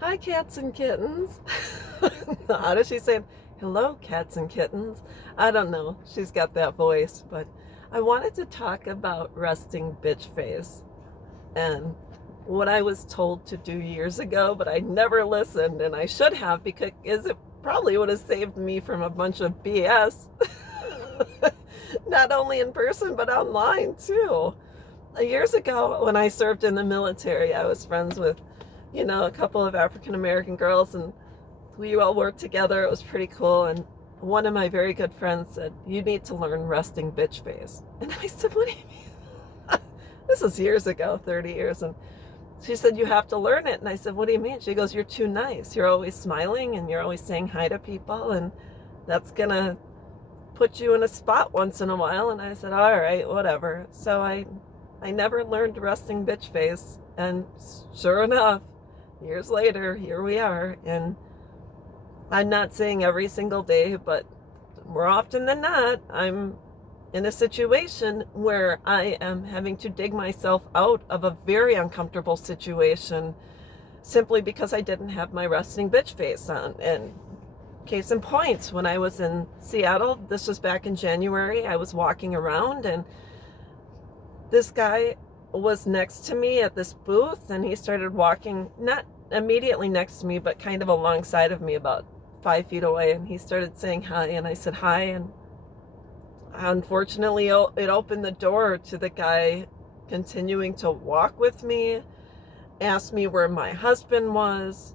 Hi, cats and kittens. How does she say, hello, cats and kittens? I don't know. She's got that voice, but I wanted to talk about resting bitch face and what I was told to do years ago, but I never listened, and I should have because it probably would have saved me from a bunch of BS, not only in person, but online too. Years ago, when I served in the military, I was friends with a couple of African American girls, and we all worked together. It was pretty cool. And one of my very good friends said, "You need to learn resting bitch face." And I said, "What do you mean?" This is years ago, 30 years. And she said, "You have to learn it." And I said, "What do you mean?" She goes, "You're too nice. You're always smiling and you're always saying hi to people. And that's going to put you in a spot once in a while." And I said, "All right, whatever." So I never learned resting bitch face. And sure enough, years later, here we are. And I'm not saying every single day, but more often than not, I'm in a situation where I am having to dig myself out of a very uncomfortable situation simply because I didn't have my resting bitch face on. And case in point, when I was in Seattle, this was back in January, I was walking around and this guy was next to me at this booth, and he started walking, not immediately next to me, but kind of alongside of me, about 5 feet away. And he started saying hi, and I said hi. And unfortunately, it opened the door to the guy continuing to walk with me, asked me where my husband was,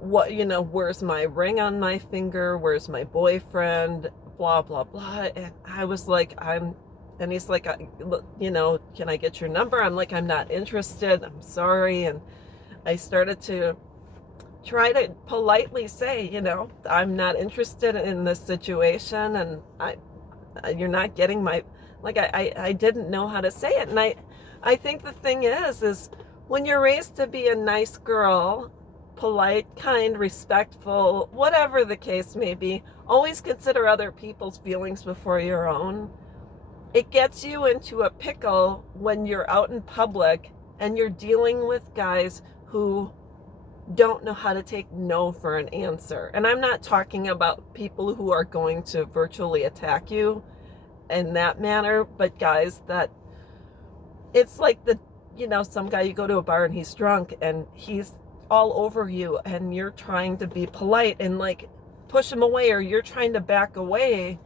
where's my ring on my finger, where's my boyfriend, blah, blah, blah. And I was like, and he's like, "Can I get your number?" I'm like, "I'm not interested. I'm sorry." And I started to try to politely say, "I'm not interested in this situation, and you're not getting my," like, I didn't know how to say it. And I think the thing is when you're raised to be a nice girl, polite, kind, respectful, whatever the case may be, always consider other people's feelings before your own. It gets you into a pickle when you're out in public and you're dealing with guys who don't know how to take no for an answer. And I'm not talking about people who are going to virtually attack you in that manner, but guys that it's like some guy, you go to a bar and he's drunk and he's all over you and you're trying to be polite and like push him away, or you're trying to back away.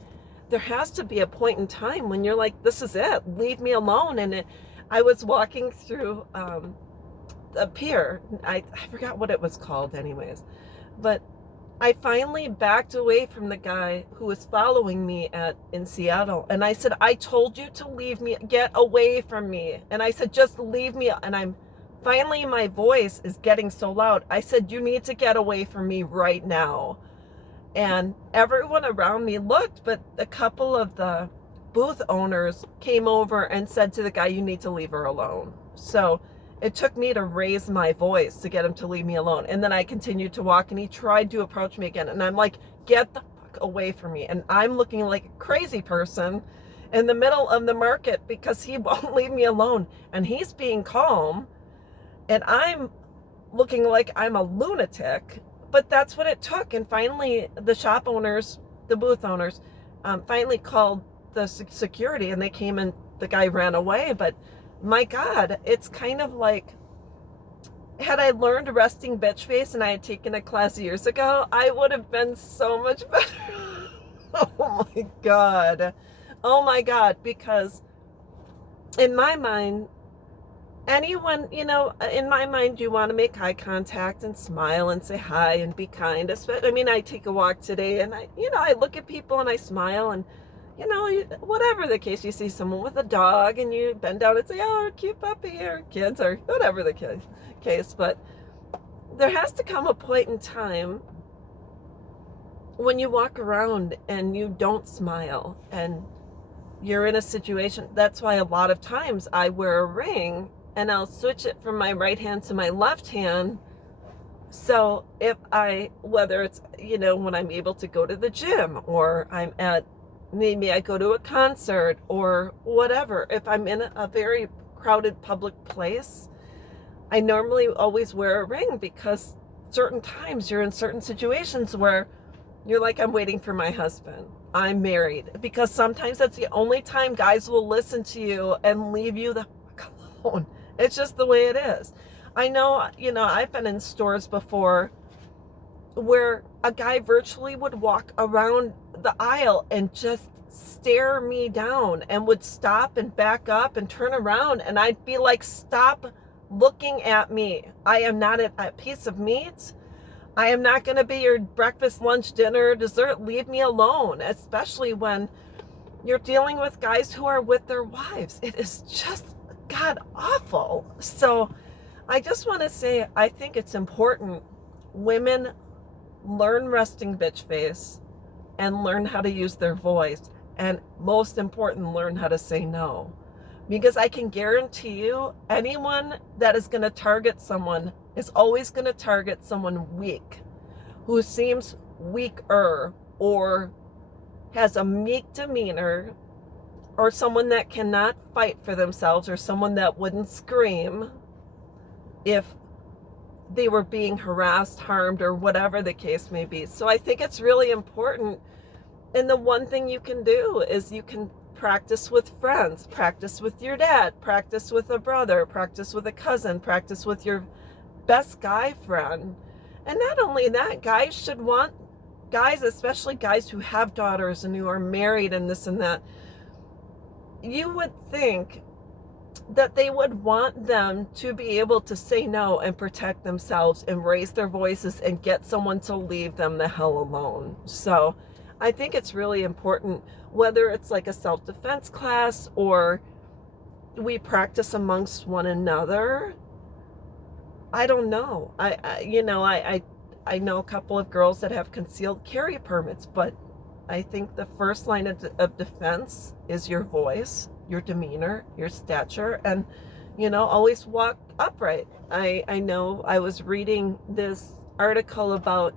There has to be a point in time when you're like, "This is it, leave me alone." And I was walking through a pier. I forgot what it was called anyways, but I finally backed away from the guy who was following me in Seattle. And I said, "I told you to leave me, get away from me." And I said, "Just leave me." And finally, my voice is getting so loud. I said, "You need to get away from me right now." And everyone around me looked, but a couple of the booth owners came over and said to the guy, "You need to leave her alone." So it took me to raise my voice to get him to leave me alone. And then I continued to walk, and he tried to approach me again. And I'm like, "Get the fuck away from me." And I'm looking like a crazy person in the middle of the market because he won't leave me alone. And he's being calm, and I'm looking like I'm a lunatic. But that's what it took. And finally, the shop owners, the booth owners, finally called the security, and they came, and the guy ran away. But my God, it's kind of like, had I learned resting bitch face and I had taken a class years ago, I would have been so much better. Oh my God. Oh my God. Because in my mind, anyone, in my mind, you want to make eye contact and smile and say hi and be kind. I mean, I take a walk today, and I look at people and I smile, and, whatever the case, you see someone with a dog and you bend down and say, "Oh, cute puppy," or kids, or whatever the case. But there has to come a point in time when you walk around and you don't smile and you're in a situation. That's why a lot of times I wear a ring, and I'll switch it from my right hand to my left hand. So whether it's, when I'm able to go to the gym, or maybe I go to a concert or whatever, if I'm in a very crowded public place, I normally always wear a ring because certain times you're in certain situations where you're like, I'm waiting for my husband. I'm married. Because sometimes that's the only time guys will listen to you and leave you the fuck alone. It's just the way it is. I know, I've been in stores before where a guy virtually would walk around the aisle and just stare me down and would stop and back up and turn around, and I'd be like, stop looking at me. I am not a piece of meat. I am not going to be your breakfast, lunch, dinner, dessert. Leave me alone, especially when you're dealing with guys who are with their wives. It is just god awful. So I just want to say, I think it's important women learn resting bitch face and learn how to use their voice, and most important, learn how to say no. Because I can guarantee you, anyone that is going to target someone is always going to target someone weak, who seems weaker or has a meek demeanor, or someone that cannot fight for themselves, or someone that wouldn't scream if they were being harassed, harmed, or whatever the case may be. So I think it's really important. And the one thing you can do is you can practice with friends, practice with your dad, practice with a brother, practice with a cousin, practice with your best guy friend. And not only that, guys, especially guys who have daughters and who are married and this and that, you would think that they would want them to be able to say no and protect themselves and raise their voices and get someone to leave them the hell alone. So I think it's really important, whether it's like a self-defense class or we practice amongst one another. I don't know. I know a couple of girls that have concealed carry permits, but I think the first line of defense is your voice, your demeanor, your stature, and, always walk upright. I know I was reading this article about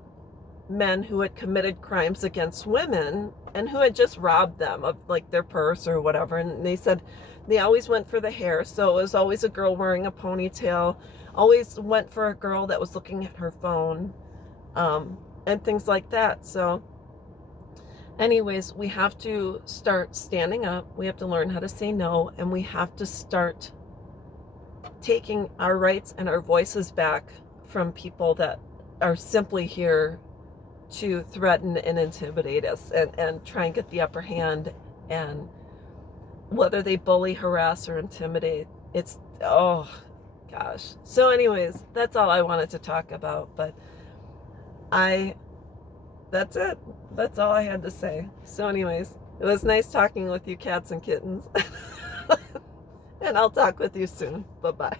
men who had committed crimes against women and who had just robbed them of like their purse or whatever. And they said they always went for the hair. So it was always a girl wearing a ponytail, always went for a girl that was looking at her phone, and things like that. So anyways, we have to start standing up. We have to learn how to say no, and we have to start taking our rights and our voices back from people that are simply here to threaten and intimidate us and try and get the upper hand. And whether they bully, harass, or intimidate, it's, oh gosh. So anyways, that's all I wanted to talk about, but that's it. That's all I had to say. So anyways, it was nice talking with you, cats and kittens. And I'll talk with you soon. Bye-bye.